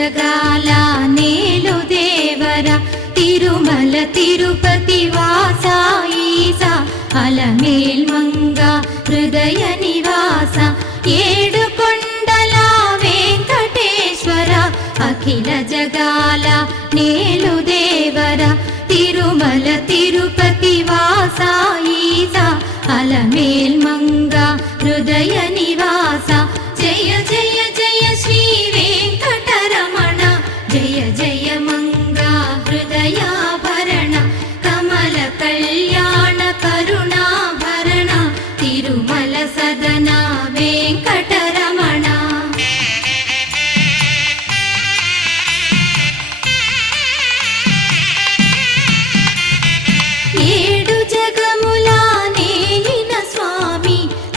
జగాల నేలు దేవర తిరుమల తిరుపతి వాస ఈసా అలమేల్ మంగ హృదయ నివాస ఏడు కొండల వెంకటేశ్వర అఖిల జగాల నేలు దేవర తిరుమల తిరుపతి వాస ఈసా అలమేల్ మంగ హృదయ నివాస జయ జయ జయ శ్రీ వెంకటరమణ జయ జయ మంగ హృదయాభరణ కమల కళ్యాణ కరుణాభరణ తిరుమల సదన వెంకట